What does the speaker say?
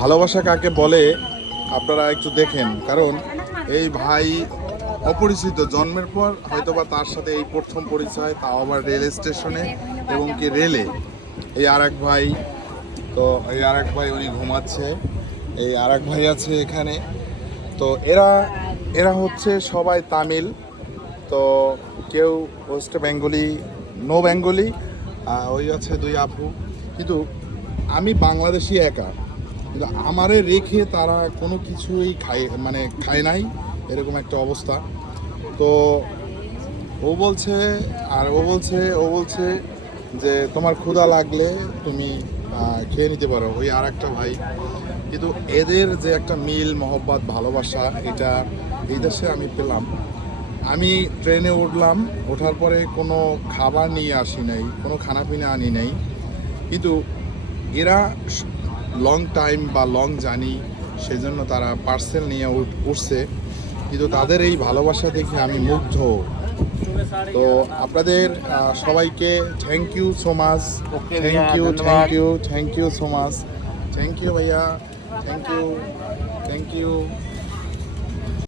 ভালোবাসা কাকে বলে আপনারা একটু দেখেন, কারণ এই ভাই অপরিচিত, জন্মের পর হয়তোবা তার সাথে এই প্রথম পরিচয়, তাও আবার রেল স্টেশনে এবং কি রেলে। এই আর এক ভাই, তো এই আর এক ভাই উনি ঘুমাচ্ছে, এই আর এক ভাই আছে এখানে। তো এরা এরা হচ্ছে সবাই তামিল, তো কেউ ওয়েস্ট বেঙ্গলি, নো বেঙ্গলি, ওই আছে দুই আপু। কিন্তু আমি বাংলাদেশি একা, কিন্তু আমারে রেখে তারা কোনো কিছুই খায় নাই, এরকম একটা অবস্থা। তো ও বলছে যে তোমার ক্ষুধা লাগলে তুমি খেয়ে নিতে পারো, ওই আর একটা ভাই। কিন্তু এদের যে একটা মিল মহব্বত ভালোবাসা, এটা এই দেশে আমি পেলাম। আমি ট্রেনে উঠলাম, ওঠার পরে কোনো খাবার নিয়ে আসি নাই, কোনো খানাপিনা আনি নাই, কিন্তু এরা লং টাইম বা লং জার্নি, সেজন্য তারা পার্সেল নিয়ে উঠছে। কিন্তু তাদের এই ভালোবাসা দেখে আমি মুগ্ধ। তো আপনাদের সবাইকে thank you so much, thank you so much, thank you ভাইয়া, থ্যাংক ইউ।